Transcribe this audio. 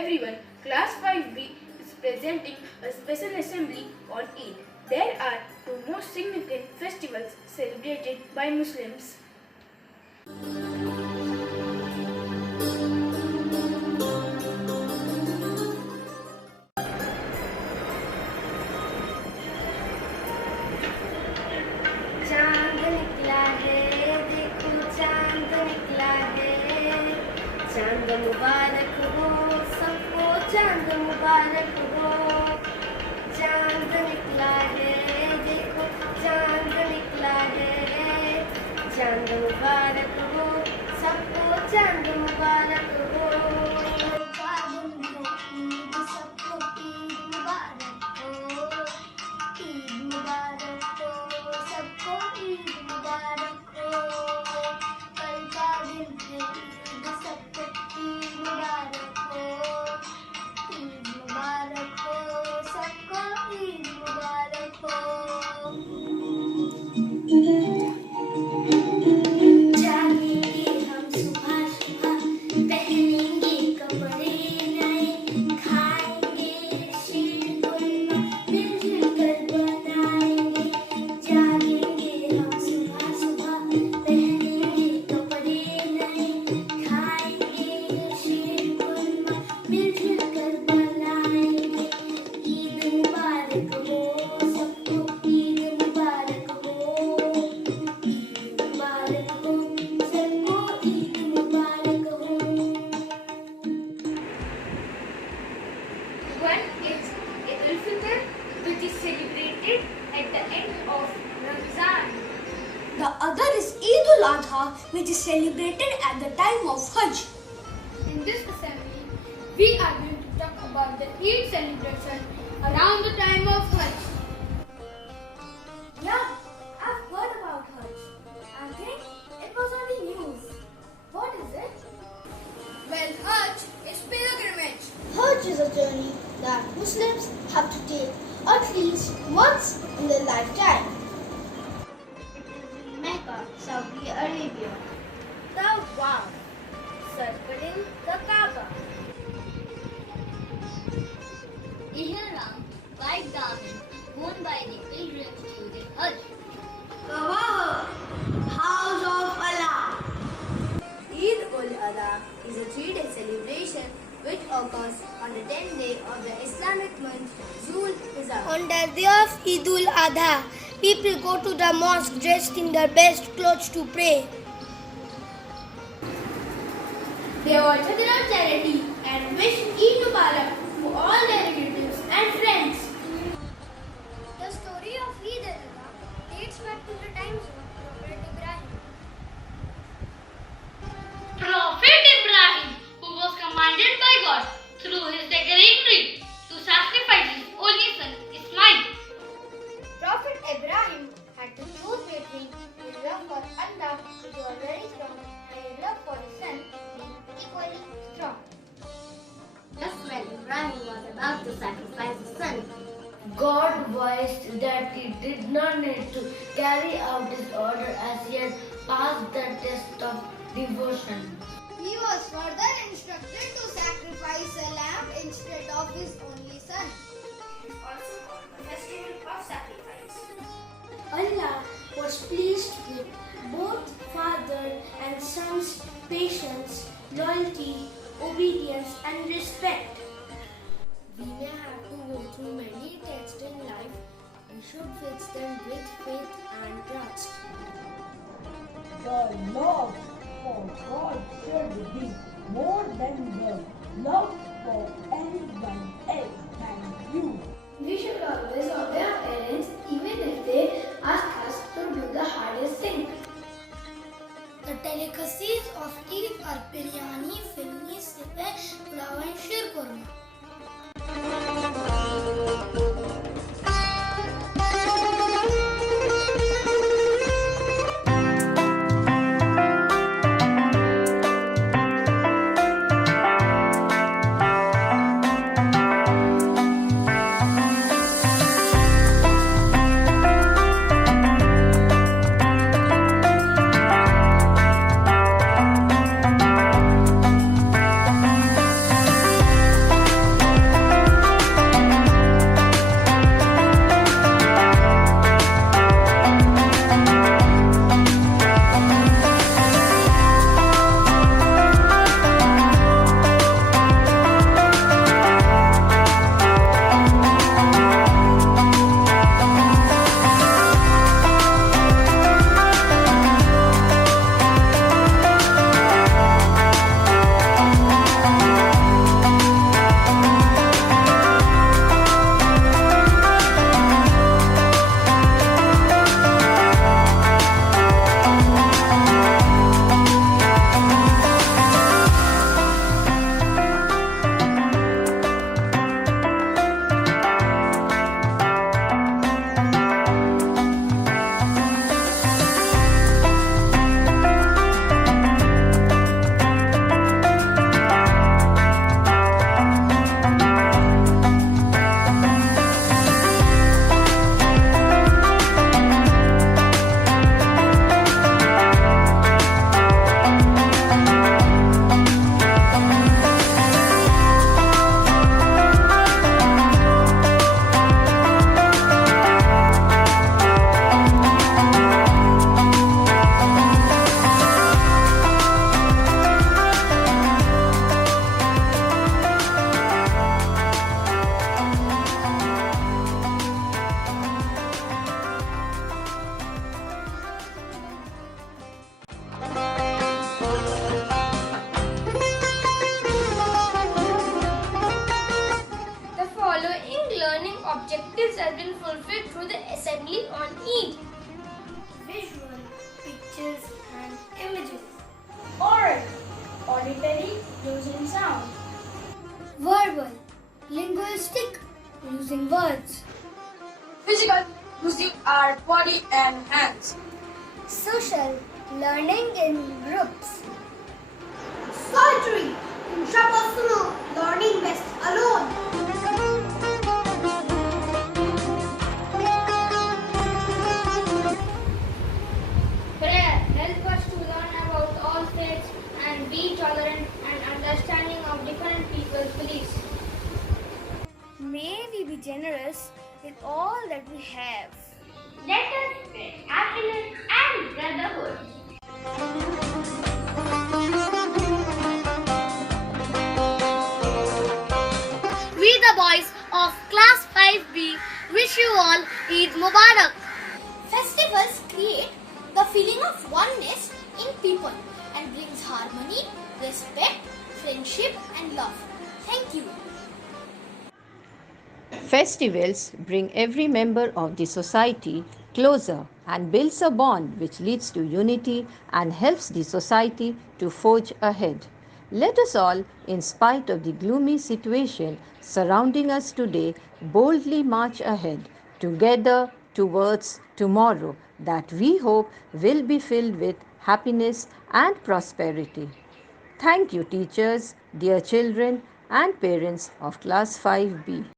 everyone. Class 5B is presenting a special assembly on Eid. There are two most significant festivals celebrated by Muslims. चांद निकला है, देखो चांद निकला है। चांद मुबारक हो सबको, चांद मुबारक हो। चांद निकला है, देखो चांद निकला है। चांद मुबारक हो सबको, चांद मुबारक हो। सबको ईद मुबारक हो, ईद मुबारक हो सबको, ईद मुबारक हो। कल का दिन है ईद, सबको ईद मुबारक हो, ईद मुबारक हो सबको, ईद मुबारक हो। जागेंगे हम सुबह सुबह, पहनेंगे कपड़े नए, खाएंगे शीर कुरमा, मिलजुल कर बनाएंगे। जागेंगे हम सुबह सुबह, पहनेंगे कपड़े नए, खाएंगे शीर कुरमा, मिलजुल कर बनाएंगे। ईद मुबारक हो सबको, ईद मुबारक हो, ईद मुबारक हो सबको, ईद मुबारक हो। One is Eid al-Fitr, which is celebrated at the end of Ramzan. The other is Eid al-Adha, which is celebrated at the time of Hajj. In this assembly, we are going to talk about the Eid celebration around the time of Hajj. Yeah, I've heard about Hajj. I think it was on the news. What is it? Well, Hajj is pilgrimage. Hajj is a journey that Muslims have to take at least once in their lifetime. It is in Mecca, Saudi Arabia. The Wow, circling the Kaaba. Ihram, white garment worn by the pilgrims during Hajj. House of Allah. Eid ul-Adha is a 3-day celebration which occurs on the 10th day of the Islamic month Zul Hijjah. On the day of Eid ul-Adha, people go to the mosque dressed in their best clothes to pray. They also give out charity and wish Eid Mubarak to all their relatives and friends. The story of Eid al-Adha dates back to the times of Prophet Ibrahim. Prophet Ibrahim, who was commanded by God through his decree to sacrifice his only son Ismail. Prophet Ibrahim had to choose between his love for Allah, which was very strong, and his love for his son, being equally strong. Just when Ibrahim was about to sacrifice his son, God voiced that he did not need to carry out his order as he had passed the test of devotion. He was further instructed to sacrifice a lamb instead of his only son. It is also called the festival of sacrifice. Allah was pleased with both father and son's patience, loyalty, obedience, and respect. We may have to go through many tests in life. We should face them with faith and trust. The love for God should be more than the love for anyone else. Thank you. We should always obey our parents even if they ask us to do the hardest thing. The delicacies of Eid are biryani, filmi, sipe, pulao and sheer kurma. hands. Social learning in groups. Solitary, intrapersonal, learning best alone. Prayer help us to learn about all faiths and be tolerant and understanding of different people's beliefs. May we be generous with all that we have. Let us spread happiness and brotherhood. We, the boys of Class 5B, wish you all Eid Mubarak. Festivals create the feeling of oneness in people and brings harmony, respect, friendship and love. Thank you. Festivals bring every member of the society closer and builds a bond which leads to unity and helps the society to forge ahead. Let us all, in spite of the gloomy situation surrounding us today, boldly march ahead together towards tomorrow that we hope will be filled with happiness and prosperity. Thank you, teachers, dear children, and parents of Class 5B.